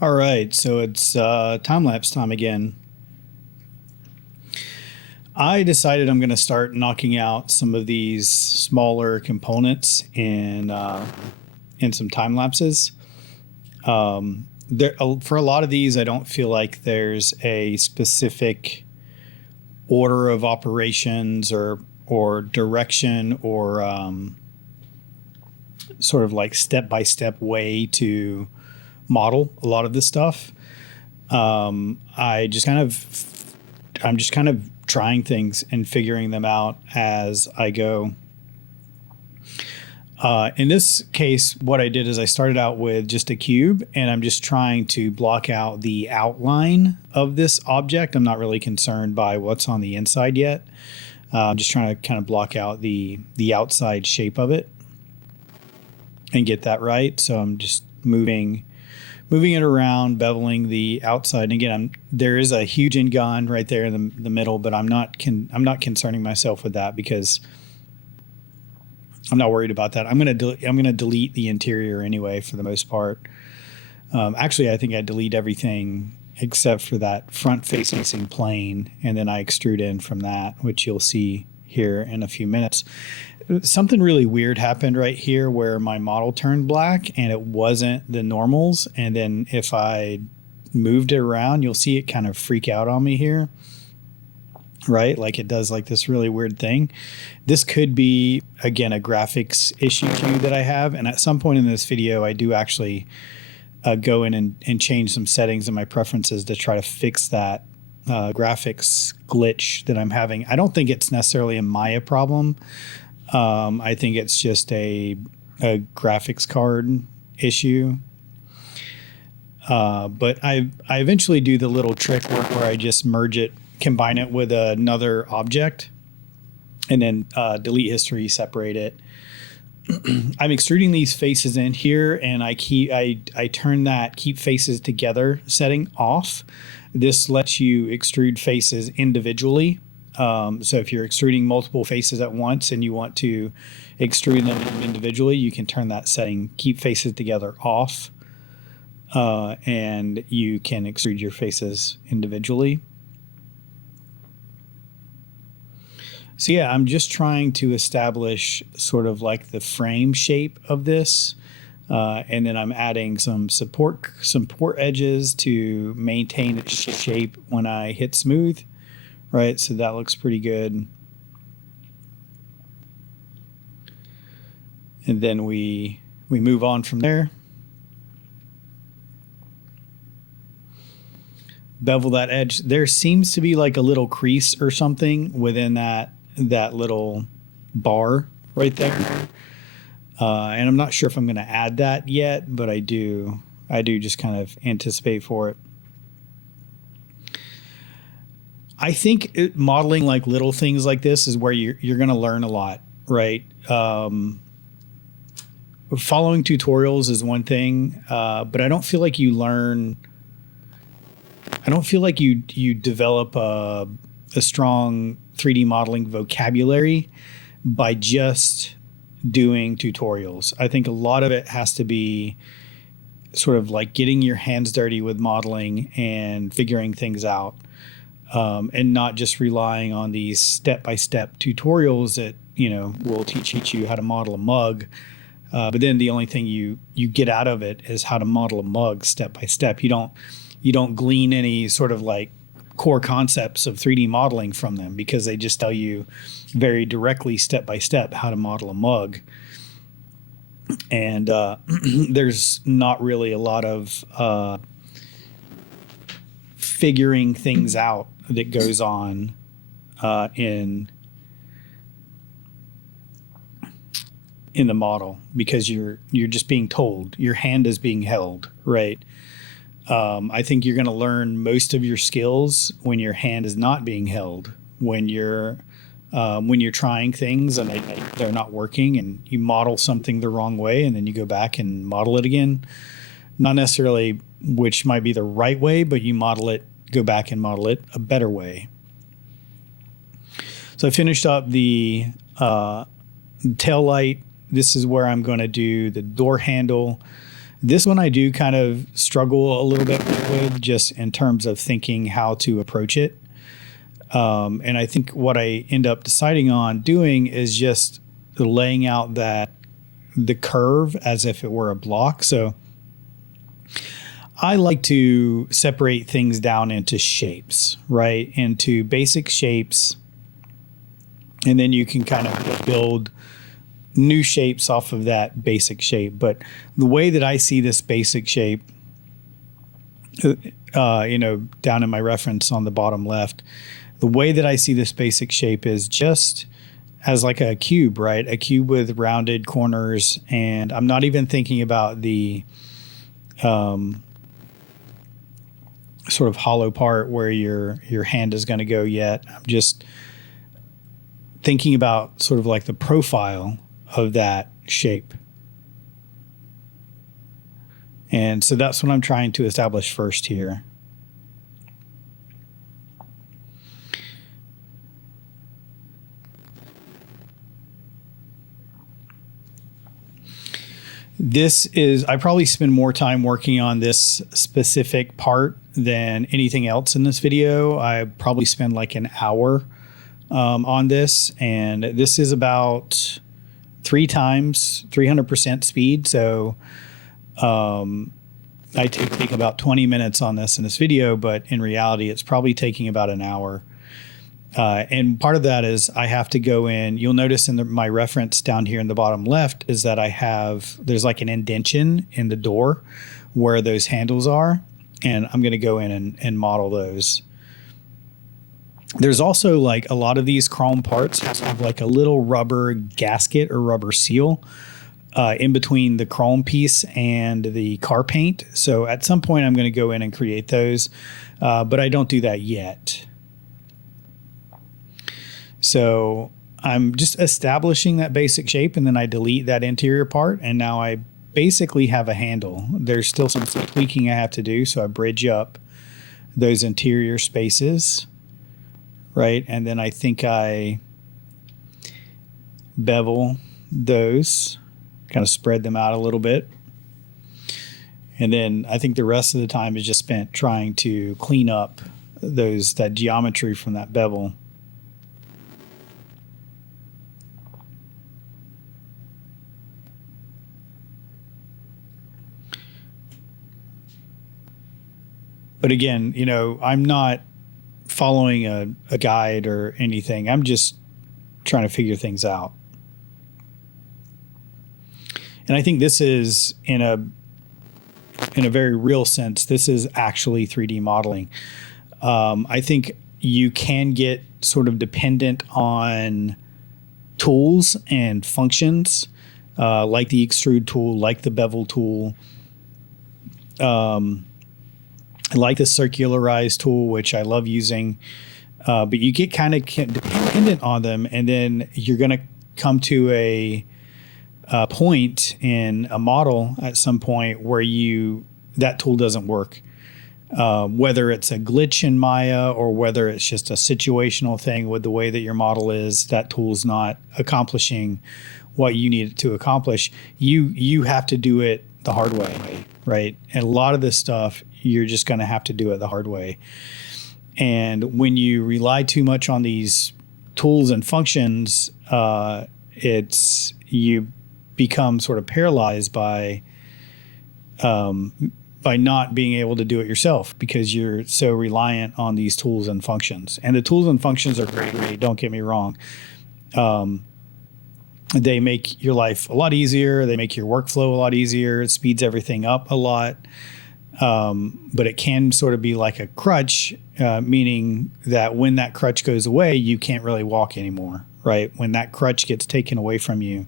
All right, so it's time lapse time again. I decided I'm going to start knocking out some of these smaller components in some time lapses. For a lot of these, I don't feel like there's a specific order of operations or direction or sort of like step by step way to model a lot of this stuff. I just kind of I'm just kind of trying things and figuring them out as I go. In this case, what I did is I started out with just a cube, and I'm just trying to block out the outline of this object. I'm not really concerned by what's on the inside yet. I'm just trying to kind of block out the outside shape of it and get that right. So I'm just moving it around, beveling the outside. And again, there is a huge end gun right there in the middle, but I'm not concerning myself with that because I'm not worried about that. I'm gonna delete the interior anyway for the most part. Actually, I think I delete everything except for that front facing plane, and then I extrude in from that, which you'll see here in a few minutes. Something really weird happened right here where my model turned black and it wasn't the normals. And then if I moved it around, you'll see it kind of freak out on me here, right? Like it does like this really weird thing. This could be, again, a graphics issue too that I have. And at some point in this video, I do actually go in and change some settings in my preferences to try to fix that graphics glitch that I'm having. I don't think it's necessarily a Maya problem. I think it's just a graphics card issue. But I eventually do the little trick where I just merge it, combine it with another object, and then delete history, separate it. I'm extruding these faces in here, and I turn that keep faces together setting off. This lets you extrude faces individually. So if you're extruding multiple faces at once and you want to extrude them individually, you can turn that setting, keep faces together, off, and you can extrude your faces individually. So yeah, I'm just trying to establish sort of like the frame shape of this. And then I'm adding some support edges to maintain its shape when I hit smooth. Right, so that looks pretty good. And then we move on from there. Bevel that edge. There seems to be like a little crease or something within that little bar right there. And I'm not sure if I'm going to add that yet, but I do just kind of anticipate for it. I think modeling like little things like this is where you're going to learn a lot, right? Following tutorials is one thing, but I don't feel like you learn. I don't feel like you develop a strong 3D modeling vocabulary by just doing tutorials. I think a lot of it has to be sort of like getting your hands dirty with modeling and figuring things out. And not just relying on these step-by-step tutorials that, will teach you how to model a mug. But then the only thing you get out of it is how to model a mug step by step. You don't glean any sort of like core concepts of 3D modeling from them because they just tell you very directly step by step how to model a mug. And there's not really a lot of figuring things out that goes on in the model because you're just being told, your hand is being held, right? I think you're going to learn most of your skills when your hand is not being held, when you're trying things and they're not working, and you model something the wrong way, and then you go back and model it again. Not necessarily which might be the right way, but you go back and model it a better way. So I finished up the tail light. This is where I'm going to do the door handle. This one I do kind of struggle a little bit with, just in terms of thinking how to approach it. And I think what I end up deciding on doing is just laying out the curve as if it were a block. So I like to separate things down into shapes, right? Into basic shapes. And then you can kind of build new shapes off of that basic shape. But the way that I see this basic shape, down in my reference on the bottom left, the way that I see this basic shape is just as like a cube, right? A cube with rounded corners. And I'm not even thinking about the sort of hollow part where your hand is going to go yet. I'm just thinking about sort of like the profile of that shape. And so that's what I'm trying to establish first here. I probably spend more time working on this specific part than anything else in this video. I probably spend like an hour on this, and this is about 3 times 300% speed. So I take about 20 minutes on this in this video, but in reality, it's probably taking about an hour. And part of that is I have to go in. You'll notice in my reference down here in the bottom left is that there's like an indentation in the door where those handles are. And I'm going to go in and model those. There's also like a lot of these chrome parts have like a little rubber gasket or rubber seal in between the chrome piece and the car paint. So at some point I'm going to go in and create those, but I don't do that yet. So I'm just establishing that basic shape, and then I delete that interior part, and now I basically have a handle. There's still some tweaking I have to do, so I bridge up those interior spaces, right? And then I think I bevel those, kind of spread them out a little bit. And then I think the rest of the time is just spent trying to clean up that geometry from that bevel. But again, I'm not following a guide or anything. I'm just trying to figure things out. And I think this is, in a very real sense, this is actually 3D modeling. I think you can get sort of dependent on tools and functions, like the extrude tool, like the bevel tool, like the circularized tool, which I love using, but you get kind of dependent on them, and then you're going to come to a point in a model at some point where that tool doesn't work. Whether it's a glitch in Maya or whether it's just a situational thing with the way that your model is, that tool's not accomplishing what you need it to accomplish. You have to do it the hard way, right? And a lot of this stuff, you're just going to have to do it the hard way. And when you rely too much on these tools and functions, you become sort of paralyzed by not being able to do it yourself because you're so reliant on these tools and functions. And the tools and functions are great, don't get me wrong. They make your life a lot easier. They make your workflow a lot easier. It speeds everything up a lot. But it can sort of be like a crutch, meaning that when that crutch goes away, you can't really walk anymore, right? When that crutch gets taken away from you,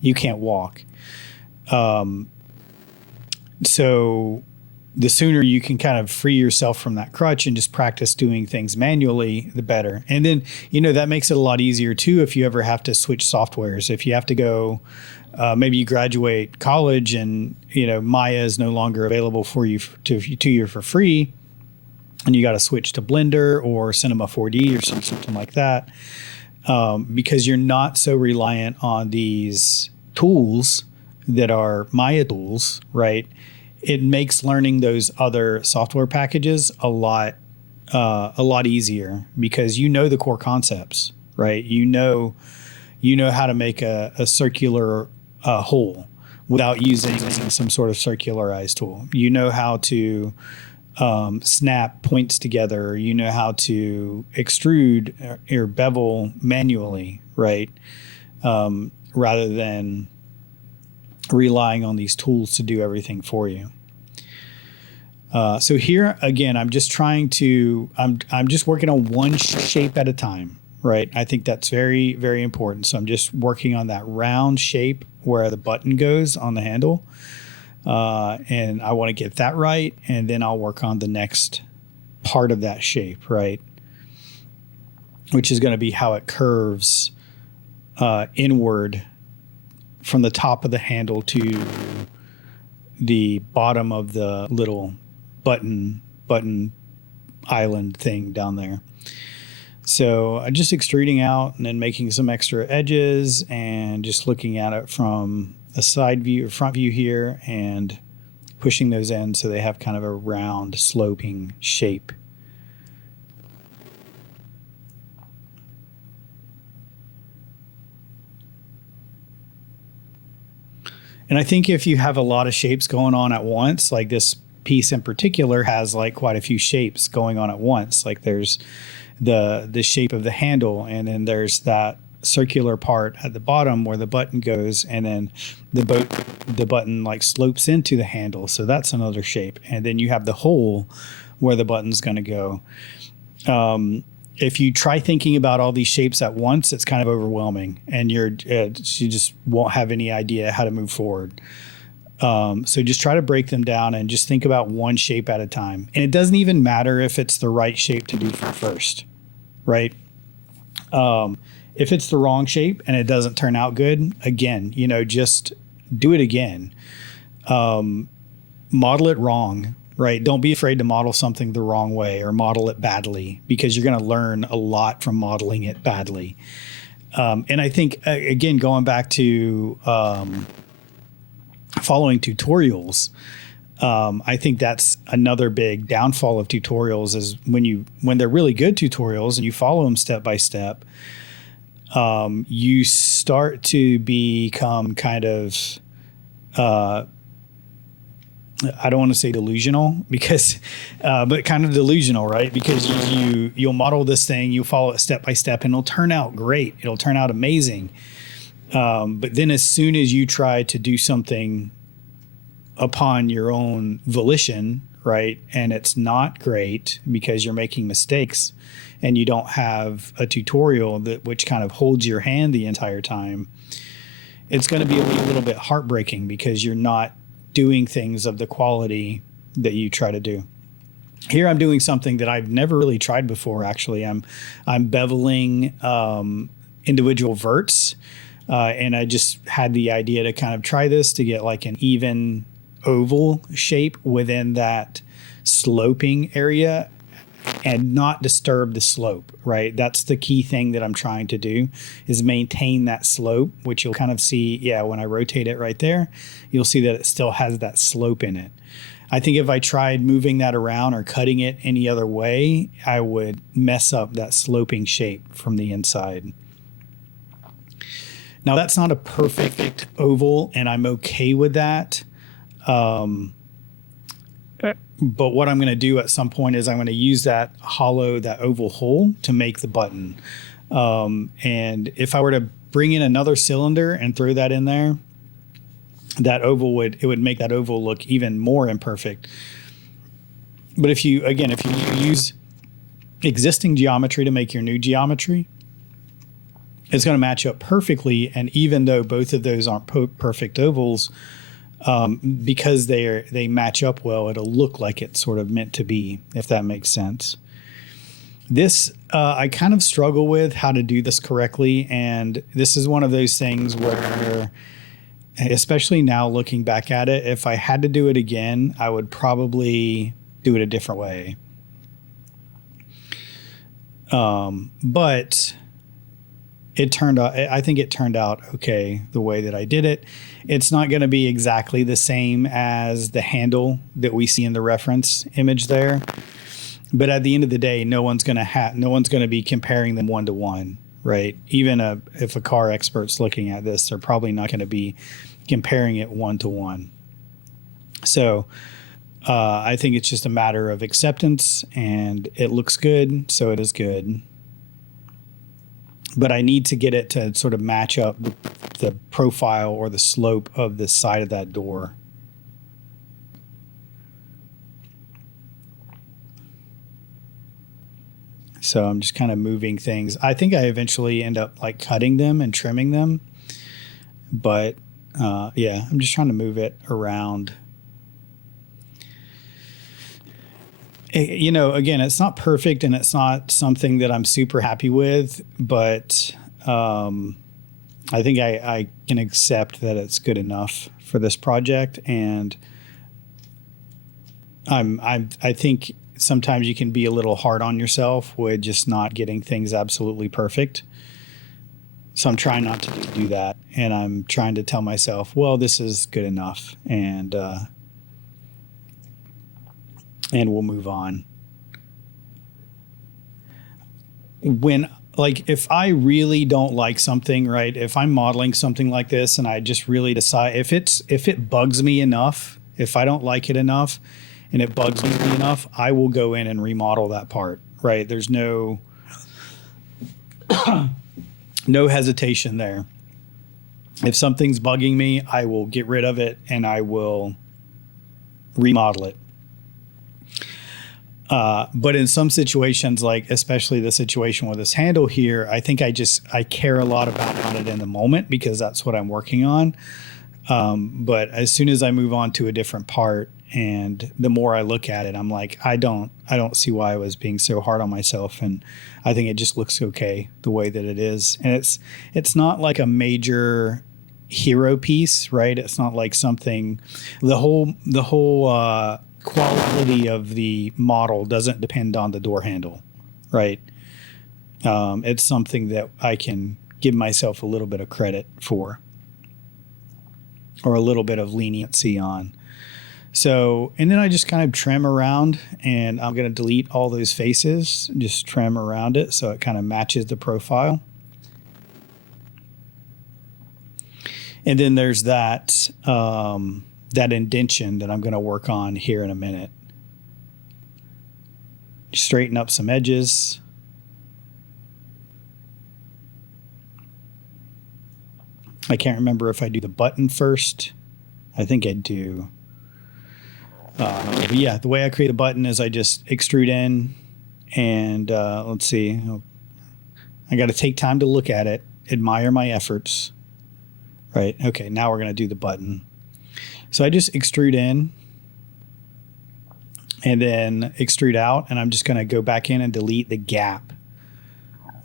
you can't walk. So the sooner you can kind of free yourself from that crutch and just practice doing things manually, the better. And then, that makes it a lot easier too if you ever have to switch softwares. If you have to go, maybe you graduate college and, Maya is no longer available for you to you for free, and you got to switch to Blender or Cinema 4D or something like that, because you're not so reliant on these tools that are Maya tools, right? It makes learning those other software packages a lot easier because you know the core concepts, right? You know how to make a circular hole without using some sort of circularized tool. You know how to snap points together. You know how to extrude or bevel manually, right? Rather than relying on these tools to do everything for you. So here again, I'm just working on one shape at a time, right? I think that's very, very important. So I'm just working on that round shape where the button goes on the handle. And I want to get that right. And then I'll work on the next part of that shape, right? Which is going to be how it curves inward from the top of the handle to the bottom of the little button island thing down there. So I'm just extruding out and then making some extra edges and just looking at it from a side view or front view here and pushing those in so they have kind of a round sloping shape. And I think if you have a lot of shapes going on at once, like this piece in particular has like quite a few shapes going on at once. Like there's the shape of the handle, and then there's that circular part at the bottom where the button goes, and then the button like slopes into the handle. So that's another shape. And then you have the hole where the button's going to go. If you try thinking about all these shapes at once, it's kind of overwhelming, and you just won't have any idea how to move forward. So just try to break them down and just think about one shape at a time. And it doesn't even matter if it's the right shape to do first, right? If it's the wrong shape and it doesn't turn out good, again, just do it again. Model it wrong, right? Don't be afraid to model something the wrong way or model it badly, because you're going to learn a lot from modeling it badly. And I think, again, going back to following tutorials, I think that's another big downfall of tutorials is when they're really good tutorials and you follow them step by step, you start to become kind of, I don't want to say delusional but kind of delusional, right? Because you'll model this thing, you follow it step by step, and it'll turn out great. It'll turn out amazing. But then as soon as you try to do something upon your own volition, right, and it's not great because you're making mistakes and you don't have a tutorial which kind of holds your hand the entire time, it's going to be a little bit heartbreaking because you're not doing things of the quality that you try to do. Here I'm doing something that I've never really tried before, actually. I'm beveling individual verts. And I just had the idea to kind of try this to get like an even oval shape within that sloping area and not disturb the slope, right? That's the key thing that I'm trying to do, is maintain that slope, which you'll kind of see, when I rotate it right there, you'll see that it still has that slope in it. I think if I tried moving that around or cutting it any other way, I would mess up that sloping shape from the inside. Now, that's not a perfect oval, and I'm okay with that. But what I'm going to do at some point is I'm going to use that oval hole to make the button. And if I were to bring in another cylinder and throw that in there, it would make that oval look even more imperfect. But if you use existing geometry to make your new geometry, it's going to match up perfectly. And even though both of those aren't perfect ovals, because they match up well, it'll look like it's sort of meant to be, if that makes sense. This, I kind of struggle with how to do this correctly. And this is one of those things where, especially now looking back at it, if I had to do it again, I would probably do it a different way. But it turned out, I think it turned out okay the way that I did it. It's not going to be exactly the same as the handle that we see in the reference image there. But at the end of the day, no one's going to be comparing them one to one, right? Even if a car expert's looking at this, they're probably not going to be comparing it one to one. So I think it's just a matter of acceptance, and it looks good, so it is good. But I need to get it to sort of match up the profile or the slope of the side of that door. So I'm just kind of moving things. I think I eventually end up like cutting them and trimming them. But yeah, I'm just trying to move it around. You know, again, it's not perfect and it's not something that I'm super happy with, but I think I can accept that it's good enough for this project. And I think sometimes you can be a little hard on yourself with just not getting things absolutely perfect. So I'm trying not to do that. And I'm trying to tell myself, well, this is good enough. And we'll move on. When, like, if I really don't like something, right? If I'm modeling something like this and I just really decide, if it bugs me enough, if I don't like it enough and it bugs me enough, I will go in and remodel that part, right? There's no hesitation there. If something's bugging me, I will get rid of it and I will remodel it. But in some situations, like especially the situation with this handle here, I think I care a lot about it in the moment because that's what I'm working on. But as soon as I move on to a different part and the more I look at it, I'm like, I don't see why I was being so hard on myself. And I think it just looks okay the way that it is. And it's not like a major hero piece, right? It's not like something, the whole quality of the model doesn't depend on the door handle, right? It's something that I can give myself a little bit of credit for, or a little bit of leniency on. So, and then I just kind of trim around, and I'm going to delete all those faces, just trim around it so it kind of matches the profile. And then there's that indentation that I'm going to work on here in a minute. Straighten up some edges. I can't remember if I do the button first. I think I do. But yeah, the way I create a button is I just extrude in and let's see. I got to take time to look at it, admire my efforts. Right. Okay. Now we're going to do the button. So I just extrude in and then extrude out, and I'm just going to go back in and delete the gap.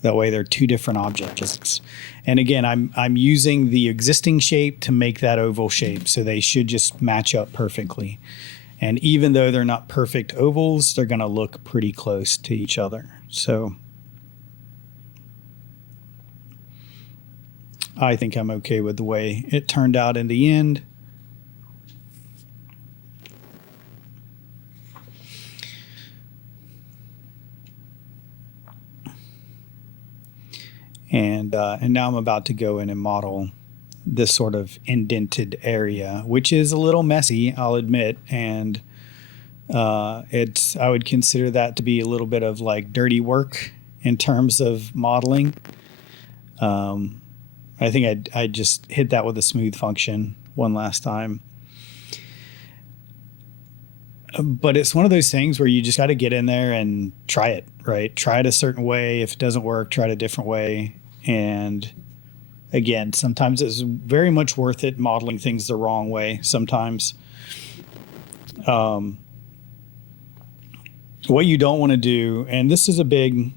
That way they're two different objects. And again, I'm using the existing shape to make that oval shape, so they should just match up perfectly. And even though they're not perfect ovals, they're going to look pretty close to each other. So I think I'm okay with the way it turned out in the end. And now I'm about to go in and model this sort of indented area, which is a little messy, I'll admit. And I would consider that to be a little bit of like dirty work in terms of modeling. I think I just hit that with a smooth function one last time. But it's one of those things where you just got to get in there and try it, right? Try it a certain way. If it doesn't work, try it a different way. And again, sometimes it's very much worth it modeling things the wrong way sometimes. What you don't want to do, and this is a big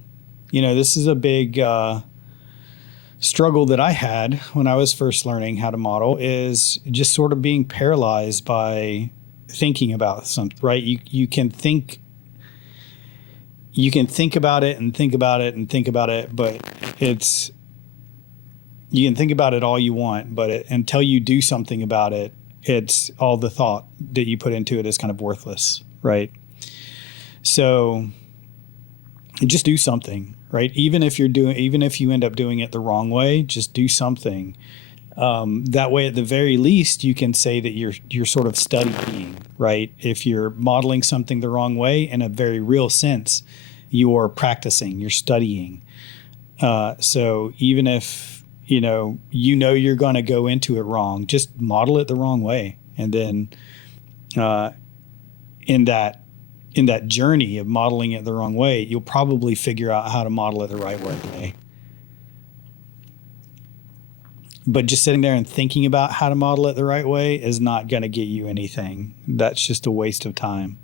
struggle that I had when I was first learning how to model, is just sort of being paralyzed by thinking about something, right? You can think about it and think about it and think about it, but You can think about it all you want, but until you do something about it, it's all the thought that you put into it is kind of worthless, right? So just do something, right? Even if you end up doing it the wrong way, just do something. That way, at the very least, you can say that you're sort of studying, right? If you're modeling something the wrong way, in a very real sense, you're practicing, you're studying. So even if you're going to go into it wrong, just model it the wrong way, and then in that journey of modeling it the wrong way, you'll probably figure out how to model it the right way. But just sitting there and thinking about how to model it the right way is not going to get you anything. That's just a waste of time.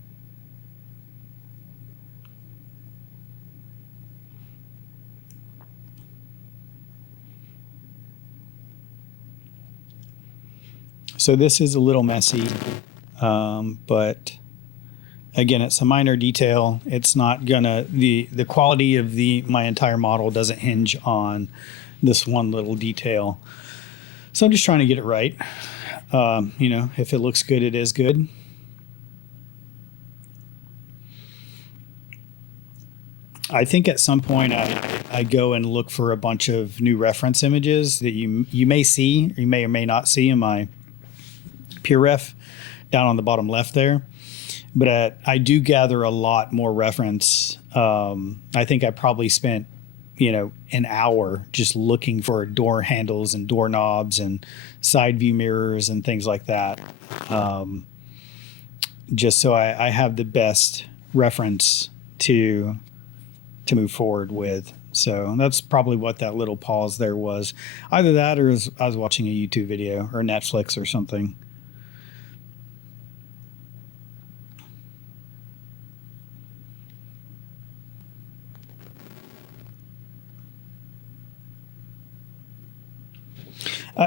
So this is a little messy, but again, it's a minor detail. It's not gonna, the quality of my entire model doesn't hinge on this one little detail. So I'm just trying to get it right. If it looks good, it is good. I think at some point I go and look for a bunch of new reference images that you may see, or you may or may not see in my peer ref down on the bottom left there. But I do gather a lot more reference. I think I probably spent, an hour just looking for door handles and doorknobs and side view mirrors and things like that. Just so I have the best reference to move forward with. So that's probably what that little pause there was. Either that or I was watching a YouTube video or Netflix or something.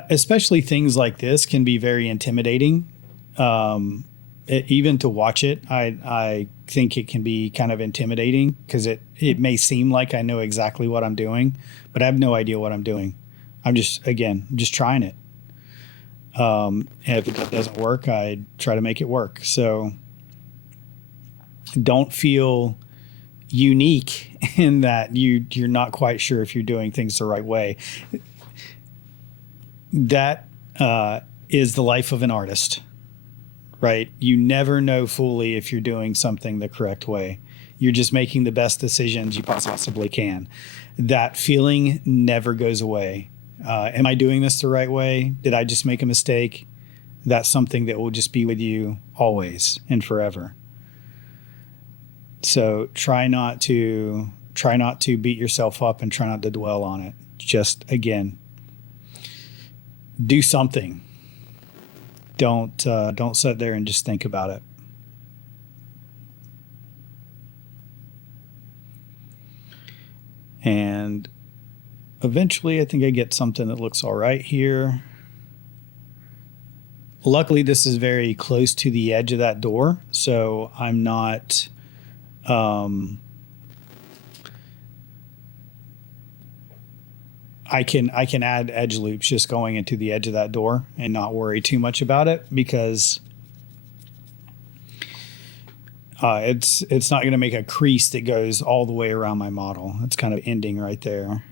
Especially things like this can be very intimidating. Even to watch it, I think it can be kind of intimidating because it may seem like I know exactly what I'm doing, but I have no idea what I'm doing. I'm just trying it. And if it doesn't work, I try to make it work. So don't feel unique in that you're not quite sure if you're doing things the right way. That is the life of an artist, right? You never know fully if you're doing something the correct way. You're just making the best decisions you possibly can. That feeling never goes away. Am I doing this the right way? Did I just make a mistake? That's something that will just be with you always and forever. So try not to beat yourself up and try not to dwell on it. Just, again, do something. Don't sit there and just think about it. And eventually I think I get something that looks all right here. Luckily, this is very close to the edge of that door, so I'm not I can add edge loops just going into the edge of that door and not worry too much about it, because it's not going to make a crease that goes all the way around my model. It's kind of ending right there.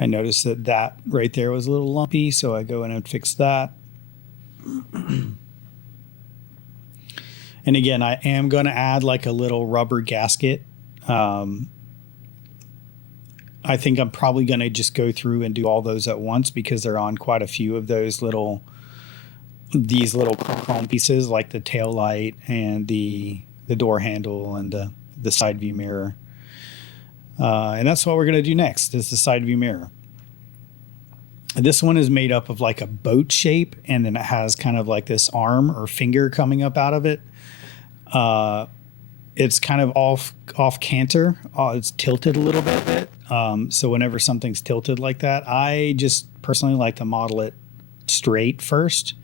I noticed that right there was a little lumpy, so I go in and fix that. And again, I am going to add like a little rubber gasket. I think I'm probably going to just go through and do all those at once, because they're on quite a few of those these little chrome pieces, like the tail light and the door handle and the side view mirror. And that's what we're going to do next, is the side view mirror. This one is made up of like a boat shape, and then it has kind of like this arm or finger coming up out of it. It's kind of off canter. It's tilted a little bit. So whenever something's tilted like that, I just personally like to model it straight first.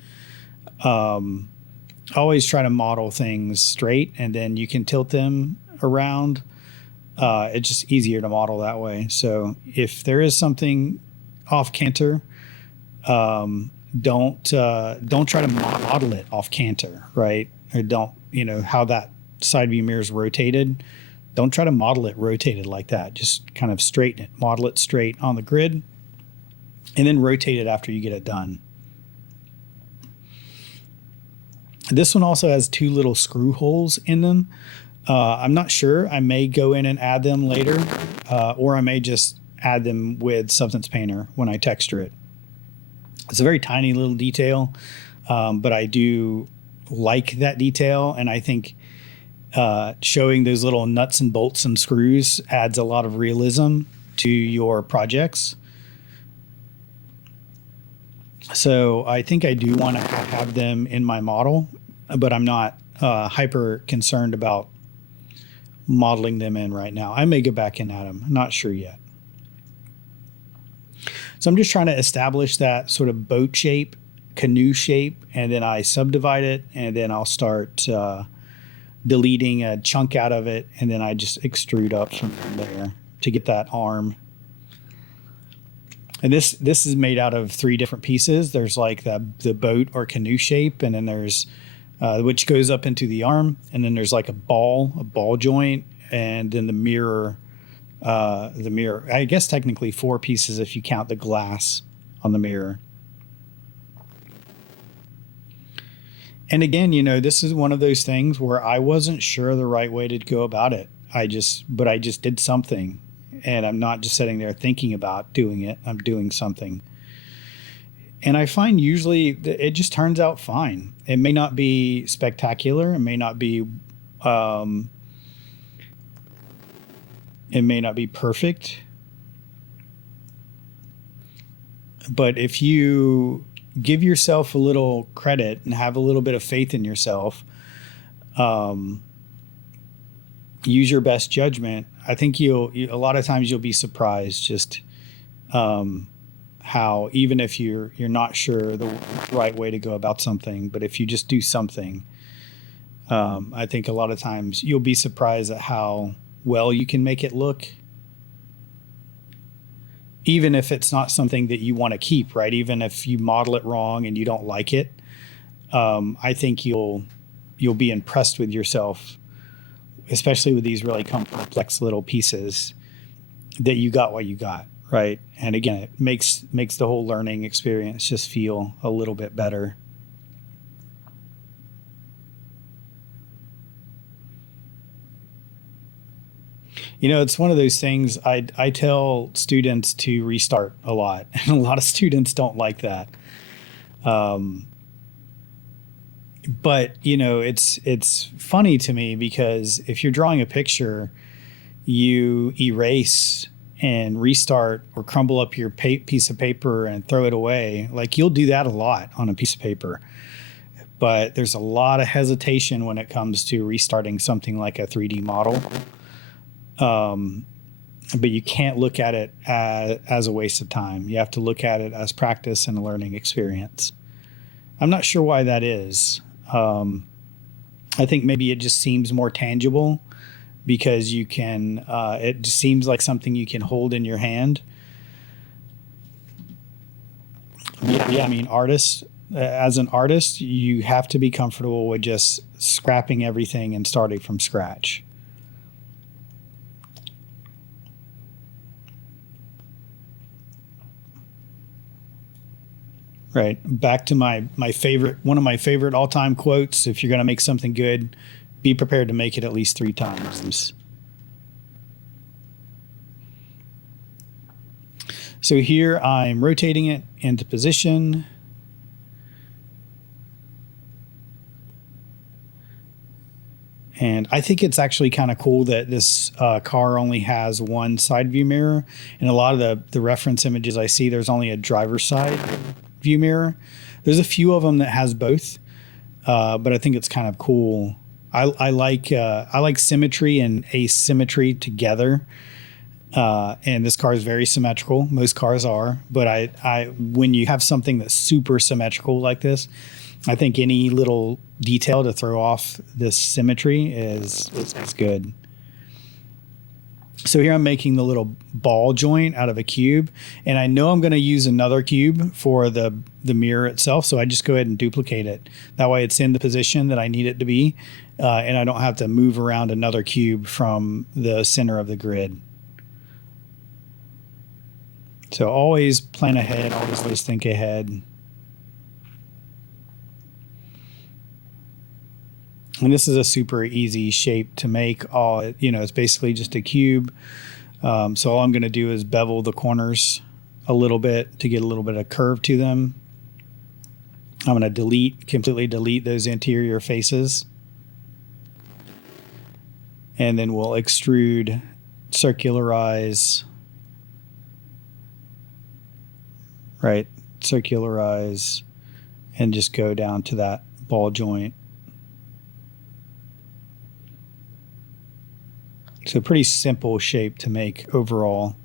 Always try to model things straight, and then you can tilt them around. It's just easier to model that way. So if there is something off canter, don't try to model it off canter, right? Or don't, how that side view mirror is rotated. Don't try to model it rotated like that. Just kind of straighten it, model it straight on the grid, and then rotate it after you get it done. This one also has 2 little screw holes in them. I'm not sure. I may go in and add them later, or I may just add them with Substance Painter when I texture it. It's a very tiny little detail, but I do like that detail, and I think showing those little nuts and bolts and screws adds a lot of realism to your projects. So I think I do want to have them in my model, but I'm not hyper concerned about modeling them in right now. I may go back and add them. I'm not sure yet. So I'm just trying to establish that sort of boat shape, canoe shape, and then I subdivide it, and then I'll start deleting a chunk out of it, and then I just extrude up from there to get that arm. And this is made out of 3 different pieces. There's like the boat or canoe shape, and then there's which goes up into the arm, and then there's like a ball joint, and then the mirror. I guess technically 4 pieces if you count the glass on the mirror. And again, this is one of those things where I wasn't sure the right way to go about it. But I just did something, and I'm not just sitting there thinking about doing it. I'm doing something. And I find usually it just turns out fine. It may not be spectacular. It may not be perfect. But if you give yourself a little credit and have a little bit of faith in yourself, use your best judgment, I think a lot of times you'll be surprised just how, even if you're not sure the right way to go about something, but if you just do something, I think a lot of times you'll be surprised at how well you can make it look, even if it's not something that you want to keep, right? Even if you model it wrong and you don't like it, I think you'll be impressed with yourself, especially with these really complex little pieces, that you got what you got, right? And again, it makes the whole learning experience just feel a little bit better. It's one of those things I tell students to restart a lot, and a lot of students don't like that. But it's funny to me because if you're drawing a picture, you erase and restart or crumble up your piece of paper and throw it away. Like, you'll do that a lot on a piece of paper. But there's a lot of hesitation when it comes to restarting something like a 3D model. But you can't look at it as a waste of time. You have to look at it as practice and a learning experience. I'm not sure why that is. I think maybe it just seems more tangible because you can, it just seems like something you can hold in your hand. Yeah, I mean, as an artist, you have to be comfortable with just scrapping everything and starting from scratch. Right. Back to one of my favorite all-time quotes. If you're going to make something good, be prepared to make it at least 3 times. So here I'm rotating it into position. And I think it's actually kind of cool that this car only has one side view mirror. And a lot of the reference images I see, there's only a driver's side view mirror. There's a few of them that has both, but I think it's kind of cool. I like symmetry and asymmetry together, and this car is very symmetrical. Most cars are, but when you have something that's super symmetrical like this, I think any little detail to throw off this symmetry is good. So here I'm making the little ball joint out of a cube, and I know I'm going to use another cube for the mirror itself. So I just go ahead and duplicate it. That way it's in the position that I need it to be, and I don't have to move around another cube from the center of the grid. So always plan ahead, always think ahead. And this is a super easy shape to make. It's basically just a cube. So all I'm going to do is bevel the corners a little bit to get a little bit of curve to them. I'm going to completely delete those interior faces. And then we'll extrude, circularize, right? Circularize, and just go down to that ball joint. So pretty simple shape to make overall.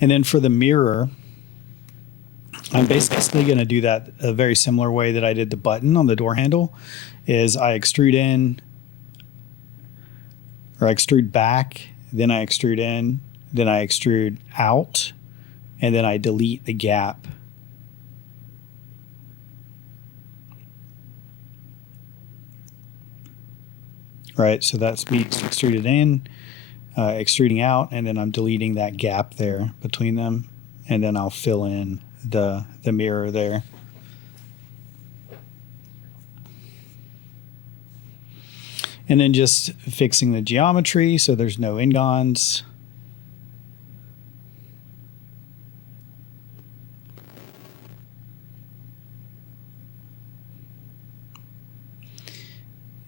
And then for the mirror, I'm basically going to do that a very similar way that I did the button on the door handle. Is I extrude in, or I extrude back, then I extrude in, then I extrude out, and then I delete the gap. Right, so that's me extruded in, extruding out, and then I'm deleting that gap there between them, and then I'll fill in the mirror there. And then just fixing the geometry so there's no ingons.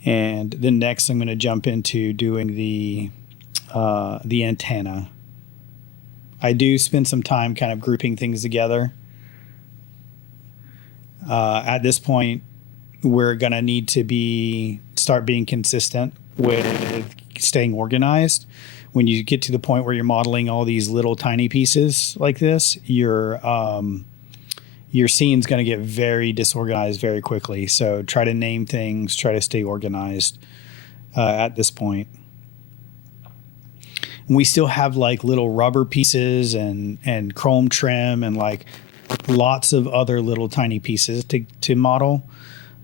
And then next I'm going to jump into doing the antenna. I do spend some time kind of grouping things together. At this point, we're going to need to start being consistent with staying organized. When you get to the point where you're modeling all these little tiny pieces like this, your scene's going to get very disorganized very quickly. So try to name things, try to stay organized at this point. And we still have like little rubber pieces and chrome trim and like lots of other little tiny pieces to model.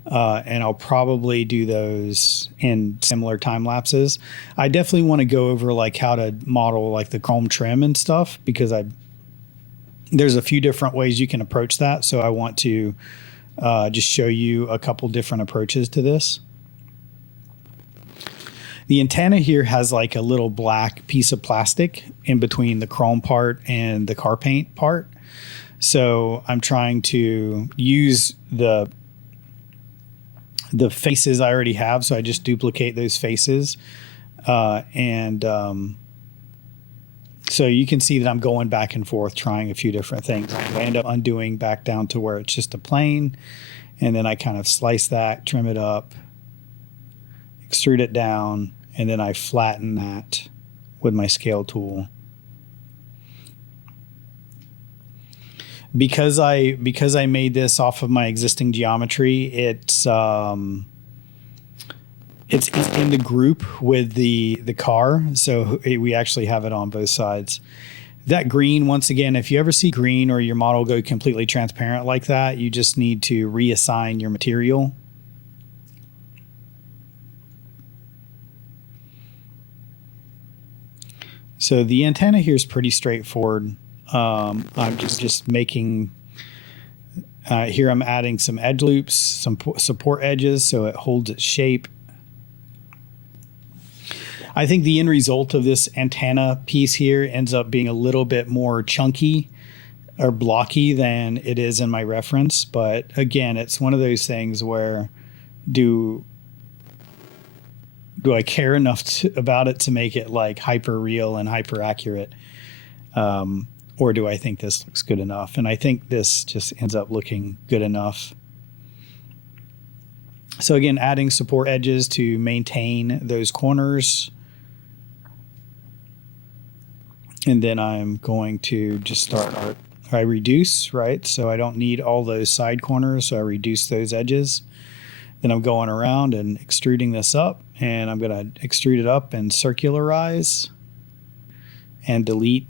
And I'll probably do those in similar time lapses. I definitely want to go over like how to model like the chrome trim and stuff, because there's a few different ways you can approach that. So I want to just show you a couple different approaches to this. The antenna here has like a little black piece of plastic in between the chrome part and the car paint part. So I'm trying to use the faces I already have. So I just duplicate those faces. So you can see that I'm going back and forth trying a few different things. I end up undoing back down to where it's just a plane. And then I kind of slice that, trim it up, extrude it down, and then I flatten that with my scale tool. Because I made this off of my existing geometry, it's in the group with the car, so we actually have it on both sides. That green, once again, if you ever see green or your model go completely transparent like that, you just need to reassign your material. So the antenna here is pretty straightforward. I'm just making, here I'm adding some edge loops, some support edges so it holds its shape. I think the end result of this antenna piece here ends up being a little bit more chunky or blocky than it is in my reference. But again, it's one of those things where do I care enough about it to make it like hyper real and hyper accurate? Or do I think this looks good enough? And I think this just ends up looking good enough. So again, adding support edges to maintain those corners. And then I'm going to just start, I reduce, right? So I don't need all those side corners, so I reduce those edges. Then I'm going around and extruding this up, and I'm going to extrude it up and circularize and delete.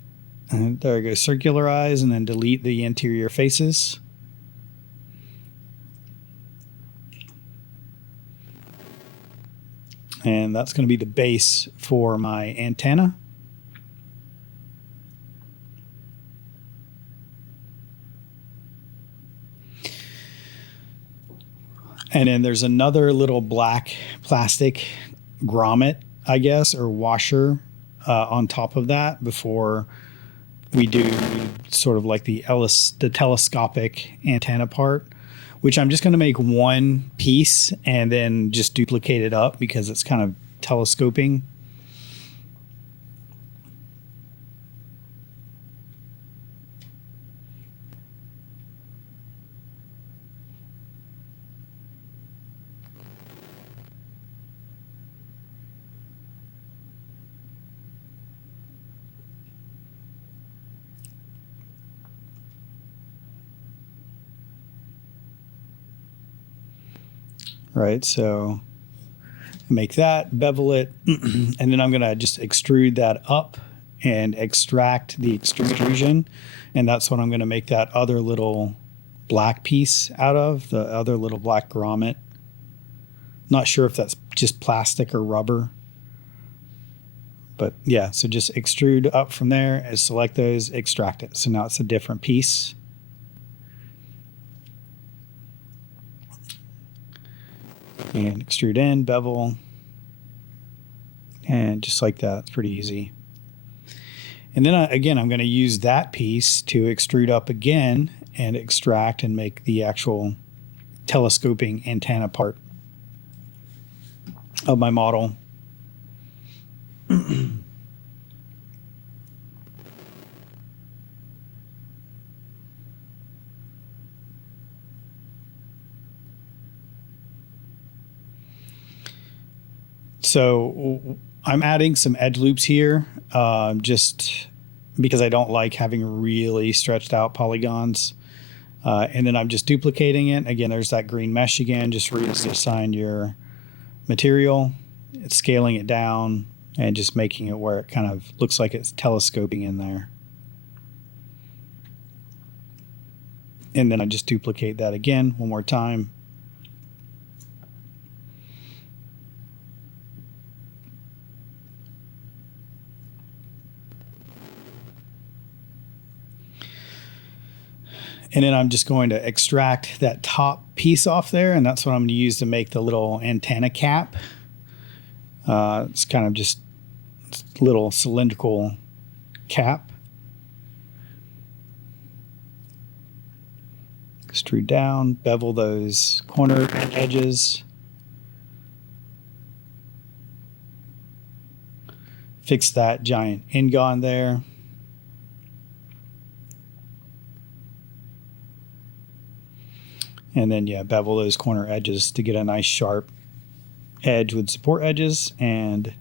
And there we go, circularize, and then delete the interior faces. And that's going to be the base for my antenna. And then there's another little black plastic grommet, I guess, or washer on top of that before we do sort of like the telescopic antenna part, which I'm just going to make one piece and then just duplicate it up because it's kind of telescoping. Right, so make that, bevel it, and then I'm going to just extrude that up and extract the extrusion, and that's what I'm going to make that other little black piece out of, the other little black grommet. Not sure if that's just plastic or rubber, but yeah, so just extrude up from there and select those, extract it. So now it's a different piece. And extrude in, bevel, and just like that. It's pretty easy. And then again, I'm going to use that piece to extrude up again and extract and make the actual telescoping antenna part of my model. So I'm adding some edge loops here, just because I don't like having really stretched out polygons. And then I'm just duplicating it. Again, there's that green mesh again. Just reassign your material, it's scaling it down, and just making it where it kind of looks like it's telescoping in there. And then I just duplicate that again one more time. And then I'm just going to extract that top piece off there, and that's what I'm going to use to make the little antenna cap. It's kind of just a little cylindrical cap. Extrude down, bevel those corner edges. Fix that giant ingon there. And then, yeah, bevel those corner edges to get a nice sharp edge with support edges, and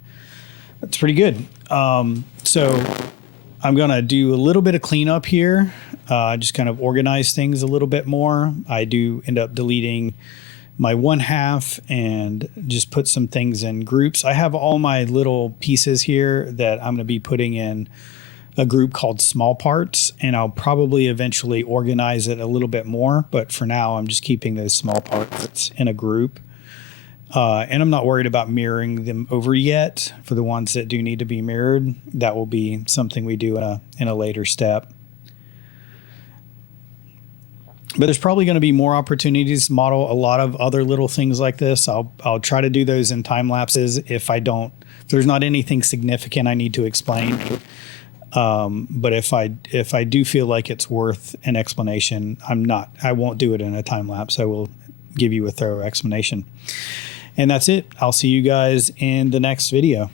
that's pretty good. So I'm going to do a little bit of cleanup here, just kind of organize things a little bit more. I do end up deleting my 1/2 and just put some things in groups. I have all my little pieces here that I'm going to be putting in a group called small parts, and I'll probably eventually organize it a little bit more, but for now I'm just keeping those small parts in a group. And I'm not worried about mirroring them over yet. For the ones that do need to be mirrored, that will be something we do in a later step. But there's probably going to be more opportunities to model a lot of other little things like this. I'll try to do those in time lapses if there's not anything significant I need to explain. But if I do feel like it's worth an explanation, I won't do it in a time lapse. I will give you a thorough explanation. And that's it. I'll see you guys in the next video.